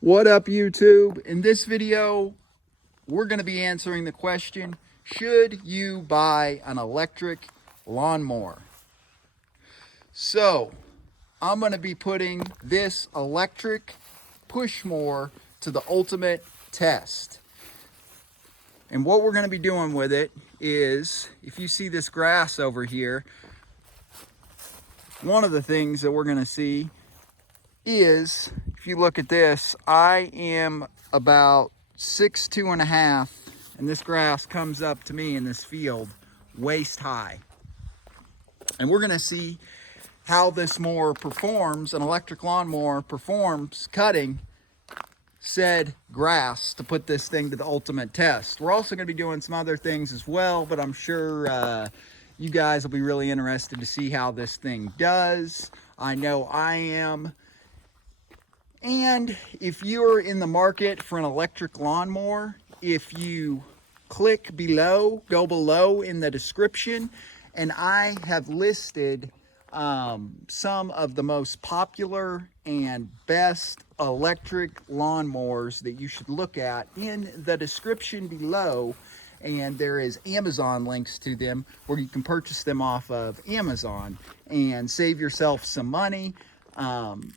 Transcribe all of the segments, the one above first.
What up, YouTube? In this video, we're going to be answering the question, should you buy an electric lawnmower? So, I'm going to be putting this electric push mower to the ultimate test. And what we're going to be doing with it is, if you see this grass over here, one of the things that we're going to see is, if you look at this, I am about 6'2½", and this grass comes up to me in this field waist high. And we're gonna see how this mower performs, an electric lawnmower performs cutting said grass to put this thing to the ultimate test. We're also gonna be doing some other things as well, but I'm sure you guys will be really interested to see how this thing does. I know I am. And if you're in the market for an electric lawnmower, if you click below, go below in the description, and I have listed some of the most popular and best electric lawnmowers that you should look at in the description below. And there is Amazon links to them where you can purchase them off of Amazon and save yourself some money.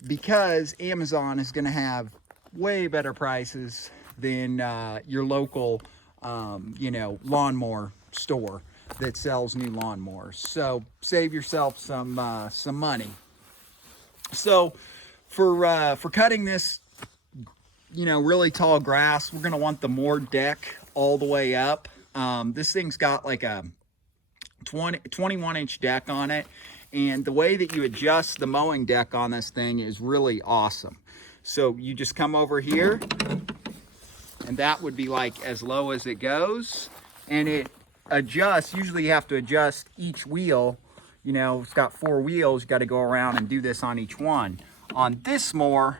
Because Amazon is going to have way better prices than your local, lawnmower store that sells new lawnmowers. So save yourself some money. So for cutting this, really tall grass, we're going to want the mower deck all the way up. This thing's got like a 21-inch deck on it. And the way that you adjust the mowing deck on this thing is really awesome. So you just come over here, and that would be like as low as it goes. And it adjusts, usually you have to adjust each wheel. It's got 4 wheels, you got to go around and do this on each one. On this mower,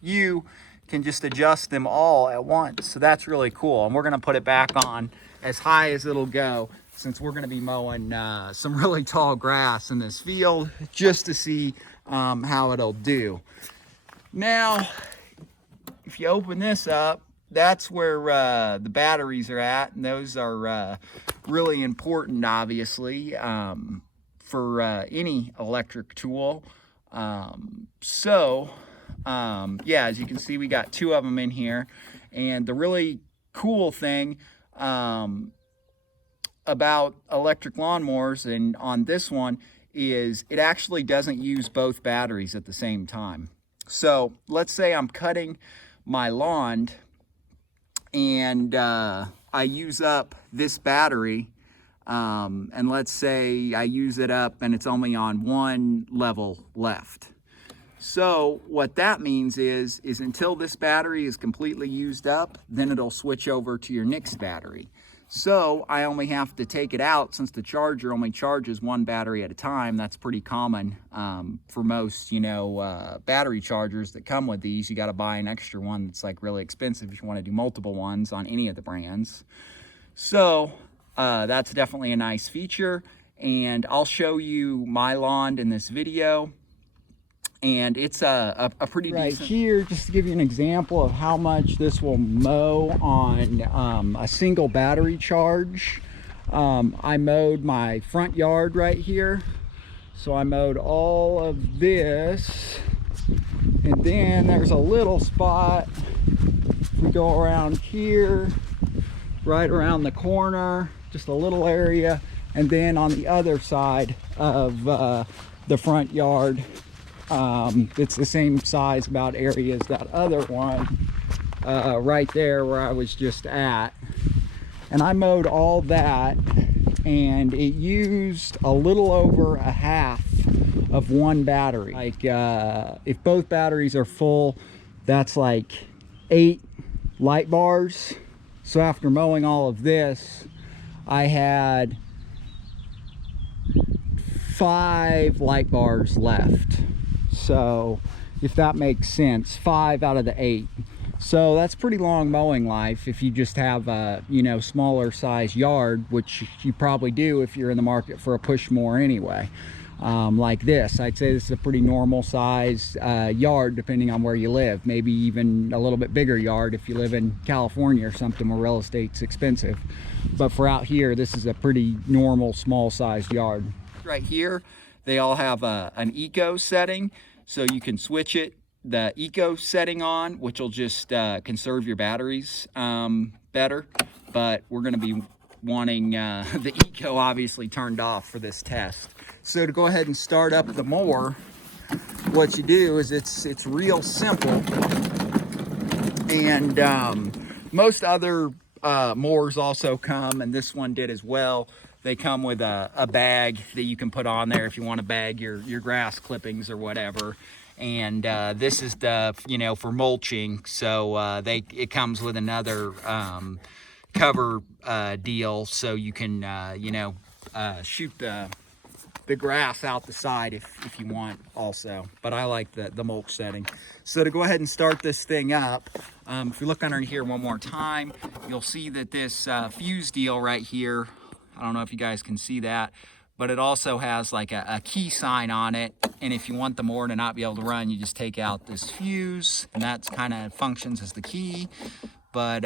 you can just adjust them all at once. So that's really cool. And we're gonna put it back on as high as it'll go, since we're going to be mowing some really tall grass in this field, just to see how it'll do. Now, if you open this up, that's where the batteries are at, and those are really important, obviously, for any electric tool. Yeah, as you can see, we got 2 of them in here, and the really cool thing about electric lawnmowers, and on this one, is it actually doesn't use both batteries at the same time. So let's say I'm cutting my lawn and I use up this battery, and let's say I use it up and it's only on one level left. So what that means is until this battery is completely used up, then it'll switch over to your next battery. So I only have to take it out, since the charger only charges 1 battery at a time. That's pretty common for most, battery chargers that come with these. You got to buy an extra one that's like really expensive if you want to do multiple ones on any of the brands. So that's definitely a nice feature, and I'll show you my lawn in this video. And it's a pretty decent. Right here, just to give you an example of how much this will mow on a single battery charge. I mowed my front yard right here. So I mowed all of this. And then there's a little spot. If we go around here, right around the corner, just a little area. And then on the other side of the front yard, it's the same size about area as that other one right there where I was just at. And I mowed all that, and it used a little over a half of 1 battery. Like if both batteries are full, that's like 8 light bars. So after mowing all of this, I had 5 light bars left. So if that makes sense, 5 out of the 8. So that's pretty long mowing life if you just have a smaller size yard, which you probably do if you're in the market for a push mower anyway. like this. I'd say this is a pretty normal size yard depending on where you live, maybe even a little bit bigger yard if you live in California or something where real estate's expensive. But for out here, this is a pretty normal small sized yard. Right here they all have an eco setting, so you can switch the eco setting on, which will just conserve your batteries better. But we're going to be wanting the eco obviously turned off for this test. So to go ahead and start up the mower, what you do is it's real simple. And most other mowers also come, and this one did as well. They come with a bag that you can put on there if you want to bag your grass clippings or whatever. And this is the, for mulching. So it comes with another cover deal, so you can shoot the grass out the side if you want also. But I like the mulch setting. So to go ahead and start this thing up, if you look under here one more time, you'll see that this fuse deal right here, I don't know if you guys can see that, but it also has like a key sign on it. And if you want the mower to not be able to run, you just take out this fuse, and that's kind of functions as the key. But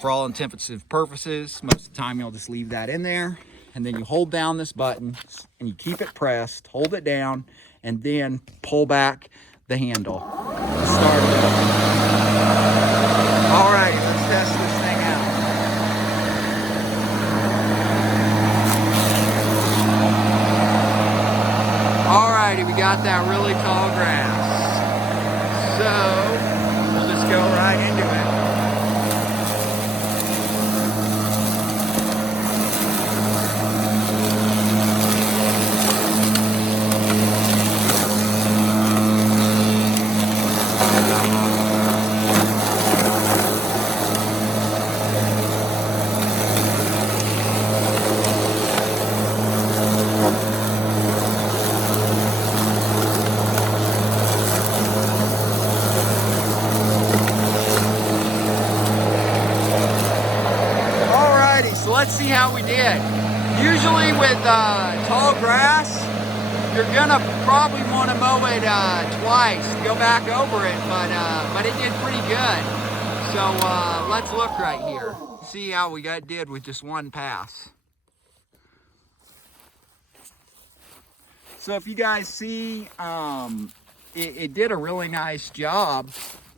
for all intents and purposes, most of the time you'll just leave that in there, and then you hold down this button and you keep it pressed, hold it down, and then pull back the handle. Start it up. All right, let's test this thing out. All righty, we got that really tall grass. So we'll just go right into it. Let's see how we did. Usually with tall grass, you're gonna probably want to mow it twice, go back over it, but it did pretty good. So let's look right here, see how we did with just one pass. So if you guys see, it did a really nice job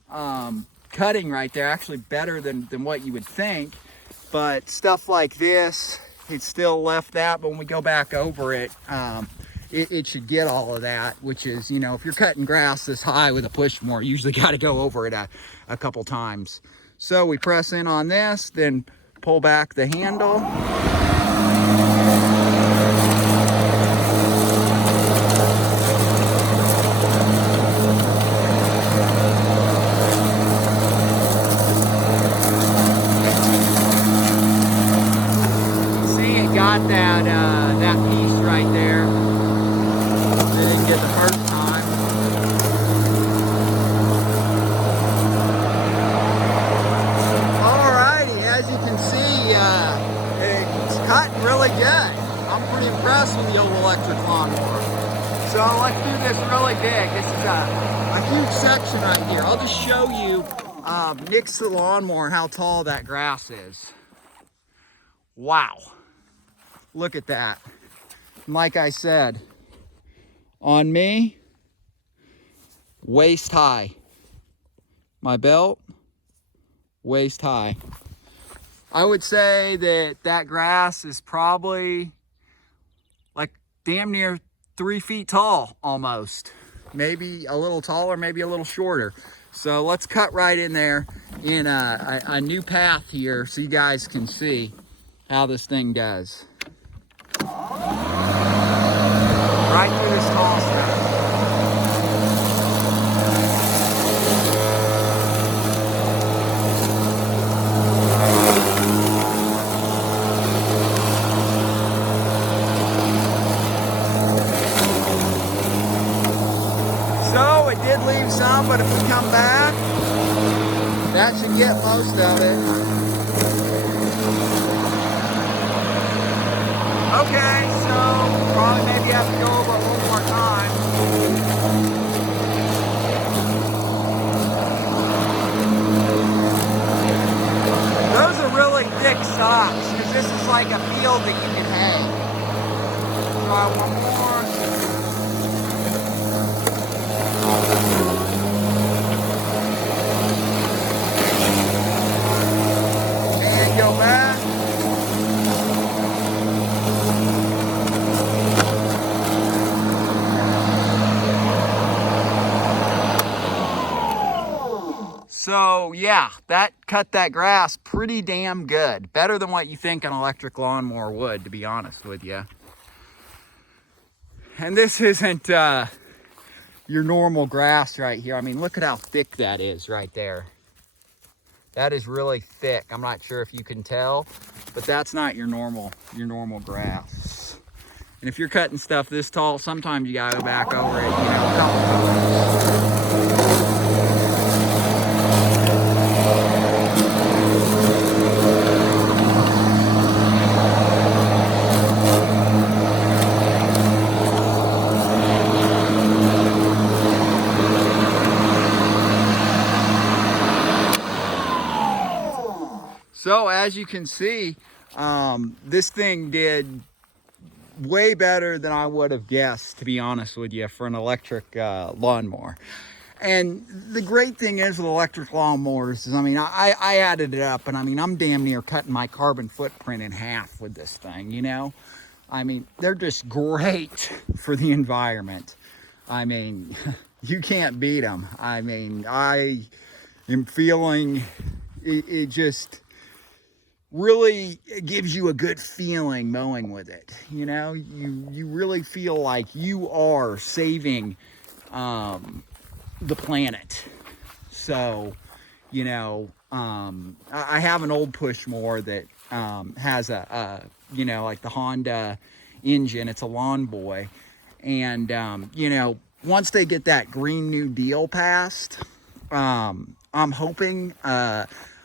cutting right there, actually better than what you would think. But stuff like this, it still left that, but when we go back over it, it should get all of that, which is, if you're cutting grass this high with a push mower, you usually got to go over it a couple times. So we press in on this, then pull back the handle. Got that piece right there. They didn't get the first time. Alrighty, as you can see, it's cutting really good. I'm pretty impressed with the old electric lawnmower. So let's do this really big. This is a huge section right here. I'll just show you next to the lawnmower how tall that grass is. Wow. Look at that. And like I said, on me, waist high. My belt, waist high. I would say that grass is probably like damn near 3 feet tall almost. Maybe a little taller, maybe a little shorter. So let's cut right in there in a new path here so you guys can see how this thing does. Right through this tall stuff. So it did leave some, but if we come back, that should get most of it. Okay, so probably maybe have to go over a little like a feel that you can have. Try one more. And go back. So yeah, that cut that grass pretty damn good. Better than what you think an electric lawnmower would, to be honest with you. And this isn't your normal grass right here. I mean, look at how thick that is right there. That is really thick. I'm not sure if you can tell, but that's not your normal grass. And if you're cutting stuff this tall, sometimes you gotta go back over it, you know, a couple times. So as you can see, this thing did way better than I would have guessed, to be honest with you, for an electric lawnmower. And the great thing is with electric lawnmowers is, I mean, I added it up, and I mean, I'm damn near cutting my carbon footprint in half with this thing, you know? I mean, they're just great for the environment. I mean, you can't beat them. I mean, I am feeling, it just really gives you a good feeling mowing with it. You know, you really feel like you are saving the planet. So, you know, I have an old push mower that has a you know, like the Honda engine. It's a Lawn Boy. And, you know, once they get that Green New Deal passed, I'm hoping,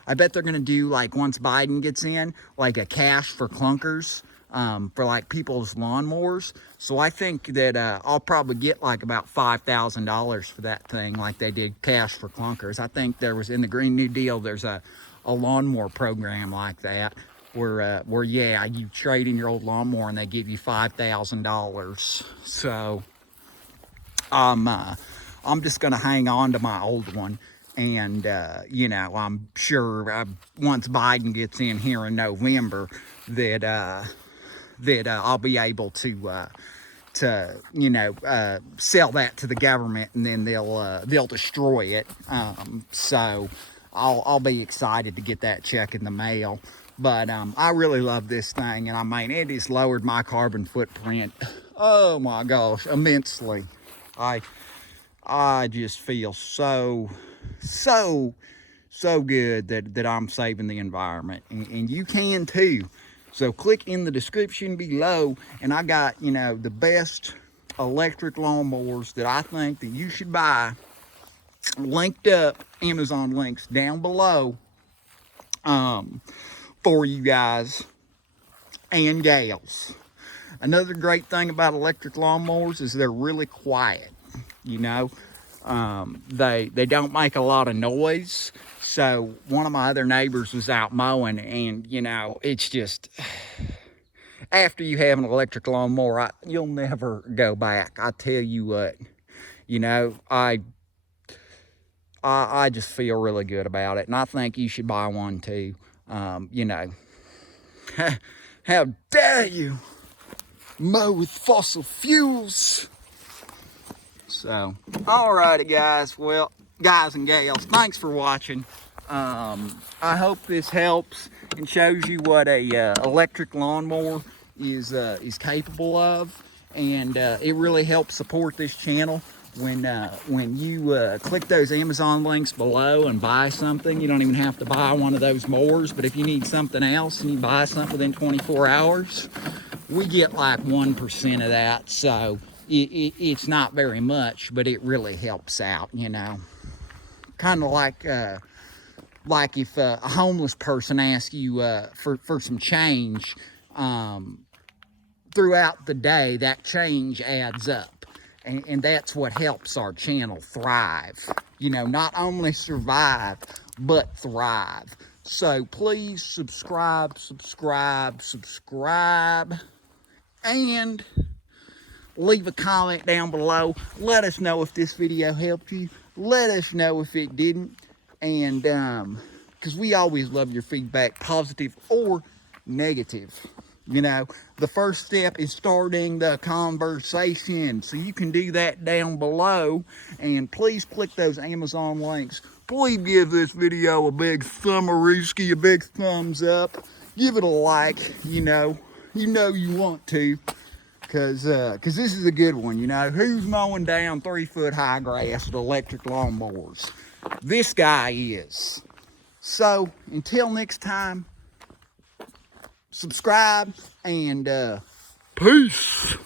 I bet they're going to do, like, once Biden gets in, like a cash for clunkers for, like, people's lawnmowers. So I think that I'll probably get, like, about $5,000 for that thing, like they did cash for clunkers. I think there was, in the Green New Deal, there's a lawnmower program like that where yeah, you trade in your old lawnmower and they give you $5,000. So I'm just going to hang on to my old one. And, you know, I'm sure once Biden gets in here in November that I'll be able to you know, sell that to the government, and then they'll destroy it. So I'll be excited to get that check in the mail. But I really love this thing, and I mean, it has lowered my carbon footprint, oh my gosh, immensely. I just feel so good that I'm saving the environment, and you can too. So click in the description below, and I got, you know, the best electric lawnmowers that I think that you should buy, linked up, Amazon links down below, for you guys and gals. Another great thing about electric lawnmowers is they're really quiet. You know, they don't make a lot of noise. So one of my other neighbors was out mowing, and you know, it's just, after you have an electric lawnmower, you'll never go back. I tell you what, you know, I just feel really good about it, and I think you should buy one too. You know, how dare you mow with fossil fuels? So, alrighty guys, well, guys and gals, thanks for watching. I hope this helps and shows you what a electric lawnmower is capable of, and it really helps support this channel. When you click those Amazon links below and buy something, you don't even have to buy one of those mowers, but if you need something else and you buy something within 24 hours, we get like 1% of that. So it's not very much, but it really helps out, you know. Kind of like if a homeless person asks you for some change throughout the day, that change adds up. And that's what helps our channel thrive. You know, not only survive, but thrive. So please subscribe, and leave a comment down below. Let us know if this video helped you. Let us know if it didn't. And because we always love your feedback, positive or negative. You know, the first step is starting the conversation. So you can do that down below. And please click those Amazon links. Please give this video a big thumberiski, a big thumbs up. Give it a like, you know you want to. Cause this is a good one, you know. Who's mowing down 3-foot high grass with electric lawnmowers? This guy is. So until next time, subscribe and peace.